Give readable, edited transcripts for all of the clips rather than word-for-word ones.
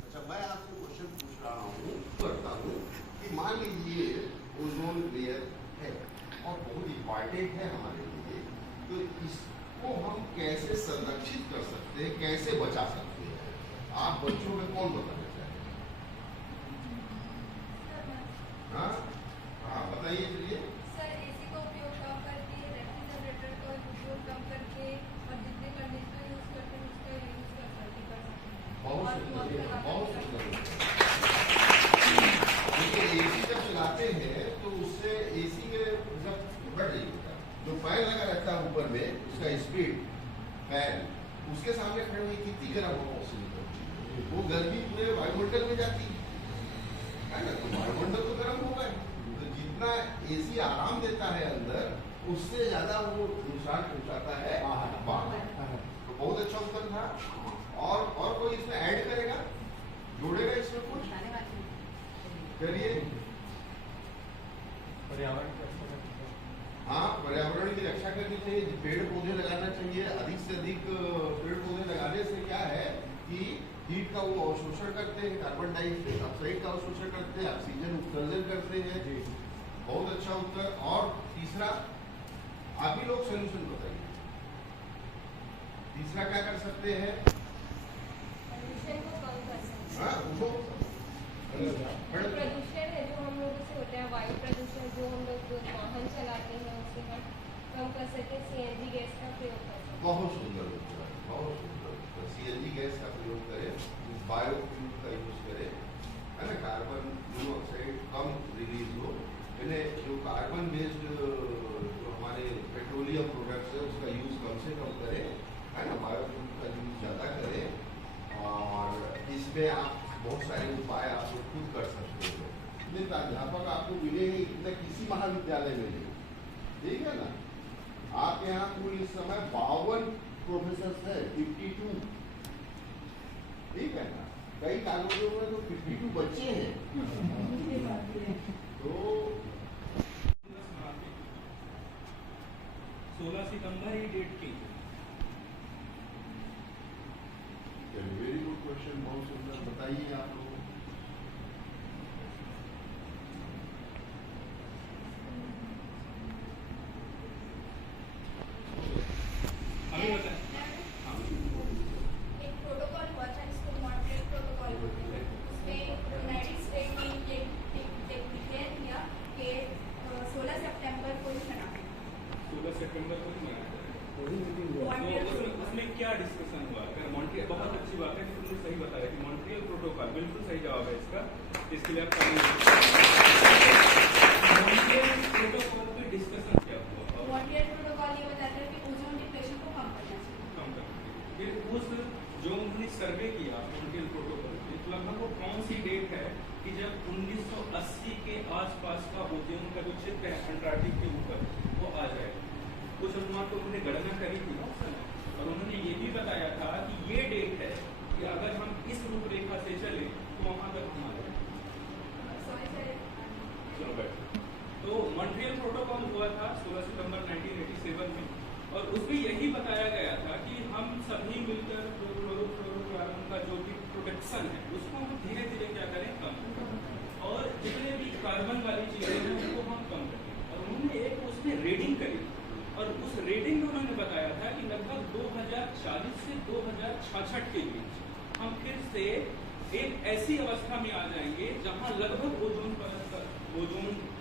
अच्छा, मैं आपसे क्वेश्चन पूछ रहा हूँ, करता हूँ कि मान लीजिए ओजोन लेयर है और बहुत इम्पॉर्टेंट है हमारे लिए, तो इसको हम कैसे संरक्षित कर सकते हैं, कैसे बचा सकते हैं? आप बच्चों में कौन बताना चाहेंगे? हाँ हाँ, बताइए चलिए। सर, एसी का उपयोग कम करके, रेफ्रिजरेटर का उपयोग कम करके और जितने कंडीशनर यूज करते हैं उसका यूज कर सकते हैं। बहुत सुंदर, बहुत सुंदर। देखिए, एसी जब चलाते हैं तो उससे एसी में जब बढ़ रही होता है, जो फैन लगा रहता है ऊपर में, उसका स्पीड फैन उसके सामने खड़े हुए कितनी गर्म हवा महसूस होती है, वो गर्मी पूरे वायुमंडल में जाती है ना, तो वायुमंडल तो गर्म होगा ही। तो जितना एसी आराम देता है अंदर, उससे ज्यादा वो नुकसान पहुंचाता है बाहर। तो बहुत अच्छा उत्तर था। और कोई इसमें ऐड करेगा, जोड़ेगा इसमें कुछ? करिए। हाँ, पर्यावरण की रक्षा करनी चाहिए, पेड़ पौधे लगाना चाहिए। अधिक से अधिक पेड़ पौधे लगाने से क्या है कि हीट का वो अवशोषण करते हैं, कार्बन डाइऑक्साइड का अवशोषण करते हैं, ऑक्सीजन उत्सर्जन करते हैं। बहुत अच्छा उत्तर। और तीसरा, आप ही लोग सोल्यूशन बताइए, तीसरा क्या कर सकते हैं? प्रदूषण को कम कर सकते हैं। हाँ, प्रदूषण है जो हम लोगों से होता है, वायु प्रदूषण जो हम लोग वाहन चलाते हैं उससे हम कम कर सके, सीएनजी गैस का प्रयोग कर सकते। बहुत सुंदर उत्तर, बहुत सुंदर। सीएनजी गैस का प्रयोग करें, बायोफ्यूल का यूज करें, है ना, कार्बन मोनोऑक्साइड कम रिलीज हो, यानी जो कार्बन बेस्ड जो हमारे पेट्रोलियम प्रोडक्ट्स है उसका यूज कम से कम करें, है ना, बायोफ्यूल का यूज ज़्यादा करें। और इसमें आप बहुत सारे उपाय आप लोग खुद कर सकते हो। इतने प्राध्यापक आपको मिलेंगे इतने किसी महाविद्यालय में नहीं, ठीक है ना। आप यहाँ कुल इस समय 52 प्रोफेसर है, 52, ठीक है ना। कई कॉलेजों में तो 52 बच्चे हैं। तो 16 सितंबर ही डेट की। वेरी गुड क्वेश्चन, बहुत सुंदर। बताइए आप लोग। अभी बताएं। एक प्रोटोकॉल हुआ था जिसको मॉन्ट्रियल प्रोटोकॉल बोलते हैं। उसमें यूनाइटेड स्टेट ने डिक्लेयर किया कि 16 सितंबर को ही मनाना है। 16 सितंबर को ही मनाया जाएगा। तो उसमें क्या डिस्कशन हुआ? अगर मॉन्ट्रियल, बहुत अच्छी बात है कि तुमने सही बताया कि मॉन्ट्रियल प्रोटोकॉल बिल्कुल सही जवाब है इसका। इसके लिए आप मॉन्ट्रियल प्रोटोकॉल पे डिस्कशन क्या हुआ? मॉन्ट्रियल प्रोटोकॉल ये बताता है कि ओजोन डिप्लेशन को कम करना चाहिए। कम करना। फिर उस जो उन्होंने सर्वे किया मॉन्ट्रियल प्रोटोकॉल पे, लगभग वो कौन सी डेट है कि जब 1980 के आसपास का ओजोन का जो क्षेत्र है अंटार्कटिक के ऊपर वो आ जाएगा? कुछ अनुमान तो उन्होंने गणना करी थी ना उस समय, और उन्होंने ये भी बताया था कि ये डेट है कि अगर हम इस रूपरेखा से चले तो वहां तक हम आ जाएंगे। चलो बैठो। तो मॉन्ट्रियल प्रोटोकॉल हुआ था 16 सितंबर 1987 में, और उसमें यही बताया गया था कि हम सभी मिलकर क्लोरोफ्लोरोकार्बन का जो भी प्रोटेक्शन है उसको हम धीरे धीरे क्या करें, कम करें, और जितने भी कार्बन वाली चीजें हैं उनको हम कम करें। और उन्होंने एक उसमें रेडिंग करी, और उस रेटिंग में उन्होंने बताया था कि लगभग 2040 से 2066 के बीच हम फिर से एक ऐसी अवस्था में आ जाएंगे जहां लगभग ओजोन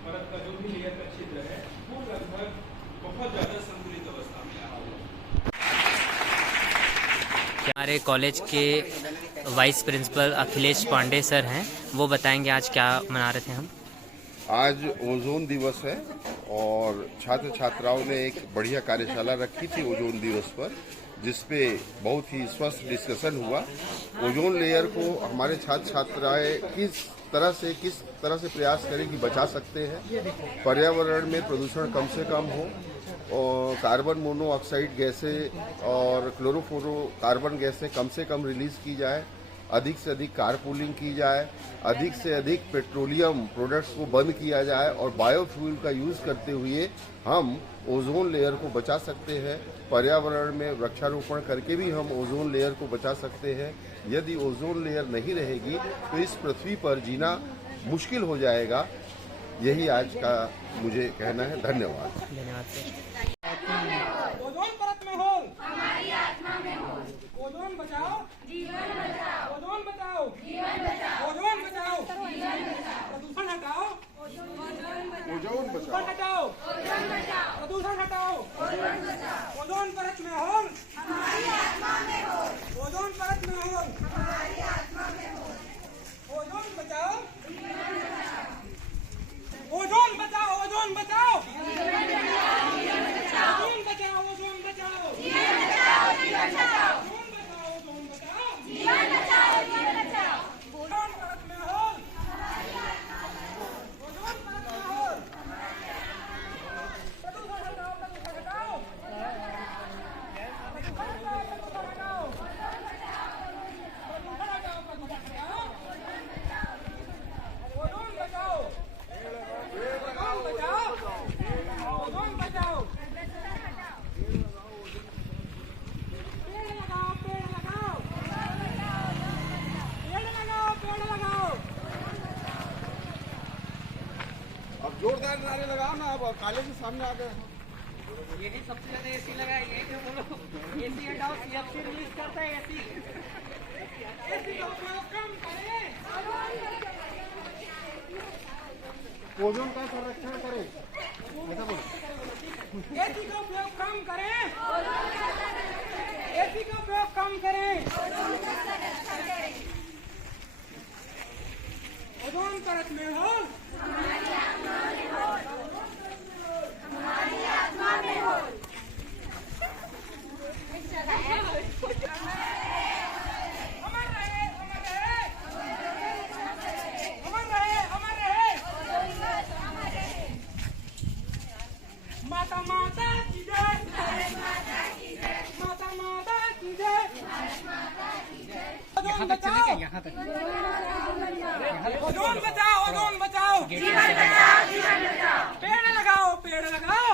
परत का जो भी लेयर का क्षेत्र है वो लगभग बहुत ज्यादा संतुलित अवस्था में आ होगा। हमारे कॉलेज के vice principal Akhilesh Pandey sir हैं, वो बताएंगे आज क्या मना रहे थे हम। आज ओजोन दिवस है और छात्र छात्राओं ने एक बढ़िया कार्यशाला रखी थी ओजोन दिवस पर, जिसपे बहुत ही स्वस्थ डिस्कशन हुआ। ओजोन लेयर को हमारे छात्र छात्राएं किस तरह से प्रयास करें कि बचा सकते हैं, पर्यावरण में प्रदूषण कम से कम हो, और कार्बन मोनोऑक्साइड गैसें और क्लोरोफ्लोरोकार्बन गैसें कम से कम रिलीज की जाए, अधिक से अधिक कारपूलिंग की जाए, अधिक से अधिक पेट्रोलियम प्रोडक्ट्स को बंद किया जाए, और बायोफ्यूल का यूज करते हुए हम ओजोन लेयर को बचा सकते हैं। पर्यावरण में वृक्षारोपण करके भी हम ओजोन लेयर को बचा सकते हैं। यदि ओजोन लेयर नहीं रहेगी तो इस पृथ्वी पर जीना मुश्किल हो जाएगा। यही आज का मुझे कहना है। धन्यवाद। धन्यवाद सर। ओजोन परत में हो, हमारी आत्मा में हो। ओजोन बचाओ, जीवन बचाओ। ओजोन बचाओ, जीवन बचाओ। ओजोन बचाओ, जीवन बचाओ। प्रदूषण हटाओ, ओजोन बचाओ। प्रदूषण हटाओ, ओजोन बचाओ। प्रदूषण हटाओ, ओजोन बचाओ। ओजोन परत में हो, हमारी आत्मा में हो। ओजोन परत में हो, हमारी आत्मा में हो। ओजोन बचाओ, जीवन बचाओ। ओजोन बचाओ, ओजोन बचाओ। ओजोन बचाओ, ओजोन बचाओ। जीवन बचाओ, जीवन बचाओ। ओजोन बचाओ, ओजोन बचाओ। जीवन बचाओ, जीवन बचाओ। ओजोन परत में हो, हमारी आत्मा में हो। ओजोन परत में हो, हमारी आत्मा में हो। प्रदूषण हटाओ, प्रदूषण हटाओ। प्रदूषण हटाओ, प्रदूषण हटाओ। प्रदूषण हटाओ, प्रदूषण हटाओ। ओजोन बचाओ, ओजोन बचाओ। ओजोन बचाओ। पेड़ लगाओ, पेड़ लगाओ। पेड़ लगाओ, पेड़ लगाओ। अब जोरदार नारे लगाओ ना। अब काले के सामने आ गए। यही सबसे ज्यादा एसी लगा है, यही क्यों बोलो? एसी हटाओ, सीएफसी रिलीज करता है एसी। एसी का उपयोग कम करें। ओजोन का संरक्षण करें। ऐसा बोलो। एसी का उपयोग कम करें। एसी का उपयोग कम करें। ओजोन परत में हो, हमारी आत्मा में हो। हमारी आत्मा में हो। अमर रहे, अमर रहे। अमर रहे, अमर रहे। माता माता की जय। माता माता की जय। ओजोन बचाओ, यहाँ तक। ओजोन बचाओ, ओजोन बचाओ। जीवन बचाओ, जीवन बचाओ। पेड़ लगाओ, पेड़ लगाओ।